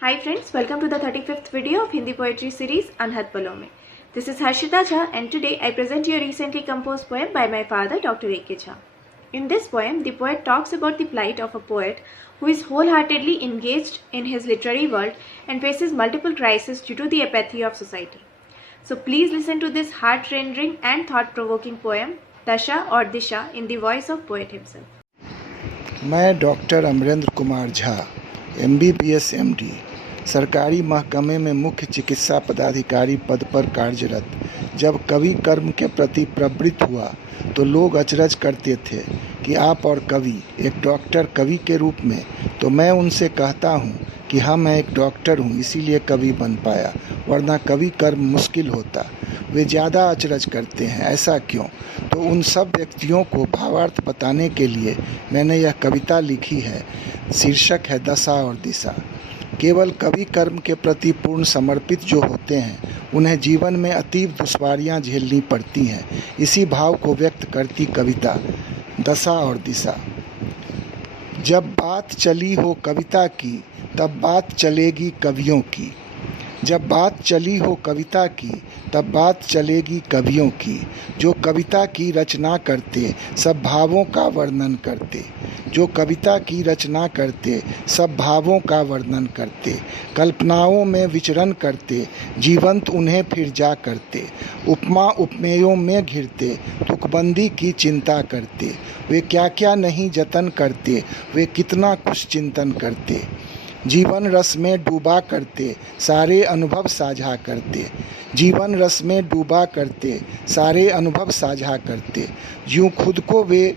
Hi friends, welcome to the 35th video of Hindi poetry series Anhat Paloं Mein. This is Harshita Jha and today I present you a recently composed poem by my father Dr. A.K. Jha. In this poem, the poet talks about the plight of a poet who is wholeheartedly engaged in his literary world and faces multiple crises due to the apathy of society. So please listen to this heart-rending and thought-provoking poem, Dasha or Disha, in the voice of poet himself. मैं doctor Amarendra Kumar Jha MBBS MD सरकारी महकमे में मुख्य चिकित्सा पदाधिकारी पद पर कार्यरत जब कवि कर्म के प्रति प्रवृत्त हुआ तो लोग अचरज करते थे कि आप और कवि एक डॉक्टर कवि के रूप में। तो मैं उनसे कहता हूँ कि हाँ, मैं एक डॉक्टर हूँ, इसीलिए कवि बन पाया, वरना कवि कर्म मुश्किल होता। वे ज़्यादा अचरज करते हैं, ऐसा क्यों? तो उन सब व्यक्तियों को भावार्थ बताने के लिए मैंने यह कविता लिखी है। शीर्षक है दशा और दिशा। केवल कवि कर्म के प्रति पूर्ण समर्पित जो होते हैं उन्हें जीवन में अतीव दुश्वारियां झेलनी पड़ती हैं। इसी भाव को व्यक्त करती कविता दशा और दिशा। जब बात चली हो कविता की तब बात चलेगी कवियों की। जब बात चली हो कविता की तब बात चलेगी कवियों की, जो कविता की रचना करते सब भावों का वर्णन करते। जो कविता की रचना करते सब भावों का वर्णन करते, कल्पनाओं में विचरण करते, जीवंत उन्हें फिर जा करते। उपमा उपमेयों में घिरते, तुकबंदी की चिंता करते। वे क्या क्या नहीं जतन करते, वे कितना कुछ चिंतन करते। जीवन रस में डूबा करते, सारे अनुभव साझा करते। जीवन रस में डूबा करते, सारे अनुभव साझा करते। यूँ खुद को वे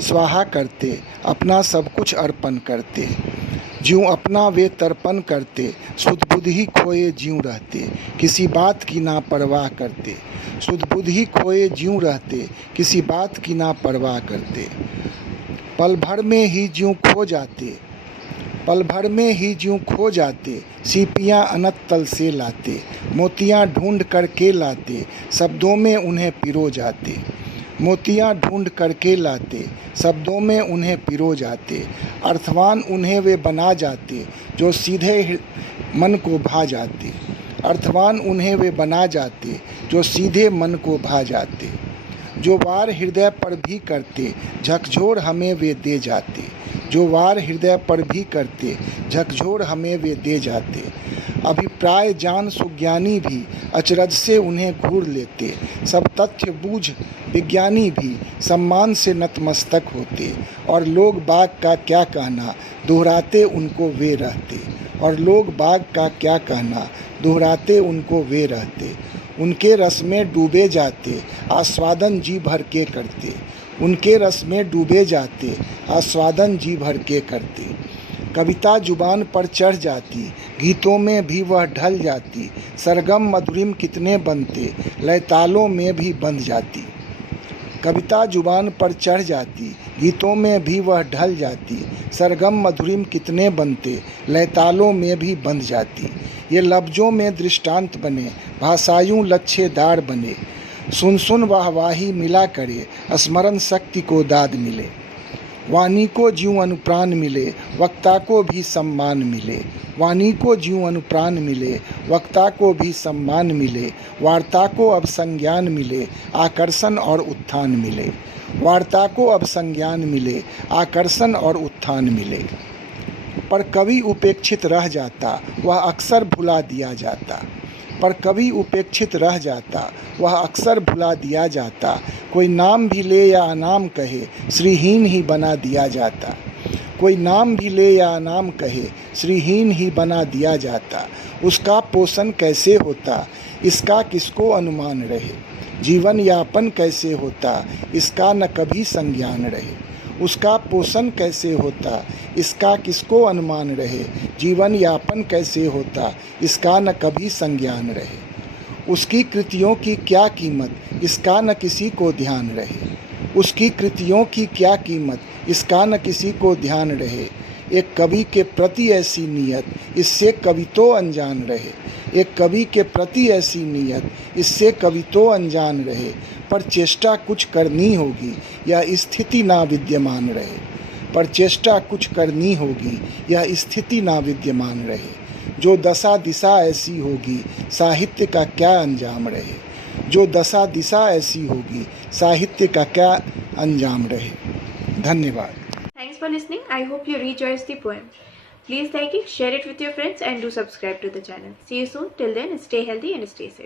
स्वाहा करते, अपना सब कुछ अर्पण करते। ज्यों अपना वे तर्पण करते, शुद्ध बुद्धि खोए ज्यों रहते, किसी बात की ना परवाह करते। शुद्ध बुद्धि खोए ज्यों रहते, किसी बात की ना परवाह करते। पल भर में ही ज्यों खो जाते, पल भर में ही ज्यों खो जाते, सीपियाँ अनंत तल से लाते। मोतियाँ ढूंढ करके लाते, शब्दों में उन्हें पिरो जाते। मोतियाँ ढूंढ करके लाते, शब्दों में उन्हें पिरो जाते। अर्थवान उन्हें वे बना जाते, जो सीधे मन को भा जाते। अर्थवान उन्हें वे बना जाते, जो सीधे मन को भा जाते। जो वार हृदय पर भी करते, झकझोर हमें वे दे जाते। जो वार हृदय पर भी करते, झकझोर हमें वे दे जाते। अभिप्राय जान सुज्ञानी भी अचरज से उन्हें घूर लेते। सब तथ्य बूझ विज्ञानी भी सम्मान से नतमस्तक होते। और लोग बाग का क्या कहना दोहराते उनको वे रहते। और लोग बाग का क्या कहना दोहराते उनको वे रहते। उनके रस में डूबे जाते, आस्वादन जी भर के करते। उनके रस में डूबे जाते, आस्वादन जी भर के करते। कविता जुबान पर चढ़ जाती, गीतों में भी वह ढल जाती। सरगम मधुरिम कितने बनते, लयतालों में भी बंध जाती। कविता जुबान पर चढ़ जाती, गीतों में भी वह ढल जाती। सरगम मधुरिम कितने बनते, लयतालों में भी बंध जाती। ये लफ्ज़ों में दृष्टांत बने, भाषायूं लच्छेदार बने। सुन सुन वाहवाही मिला करे, स्मरण शक्ति को दाद मिले। वाणी को ज्यों अनुप्राण मिले, वक्ता को भी सम्मान मिले। वाणी को ज्यों अनुप्राण मिले, वक्ता को भी सम्मान मिले। वार्ता को अब संज्ञान मिले, आकर्षण और उत्थान मिले। वार्ता को अब संज्ञान मिले, आकर्षण और उत्थान मिले। पर कवि उपेक्षित रह जाता, वह अक्सर भुला दिया जाता। पर कवि उपेक्षित रह जाता, वह अक्सर भुला दिया जाता। कोई नाम भी ले या अनाम कहे, श्रीहीन ही बना दिया जाता। कोई नाम भी ले या अनाम कहे, श्रीहीन ही बना दिया जाता। उसका पोषण कैसे होता, इसका किसको अनुमान रहे। जीवन यापन कैसे होता, इसका न कभी संज्ञान रहे। उसका पोषण कैसे होता, इसका किसको अनुमान रहे। जीवन यापन कैसे होता, इसका न कभी संज्ञान रहे। उसकी कृतियों की क्या कीमत, इसका न किसी को ध्यान रहे। उसकी कृतियों की क्या कीमत, इसका न किसी को ध्यान रहे। एक कवि के प्रति ऐसी नीयत, इससे कवि तो अनजान रहे। एक कवि के प्रति ऐसी नीयत, इससे कवि तो अनजान रहे। पर चेष्टा कुछ करनी होगी, यह स्थिति ना विद्यमान रहे। पर चेष्टा कुछ करनी होगी, यह स्थिति ना विद्यमान रहे। जो दशा दिशा ऐसी होगी साहित्य का क्या अंजाम रहे। जो दशा दिशा ऐसी होगी साहित्य का क्या अंजाम रहे। धन्यवाद। Thanks for listening. I hope you rejoiced the poem. Please like it, share it with your friends and do subscribe to the channel. See you soon. Till then, stay healthy and stay safe.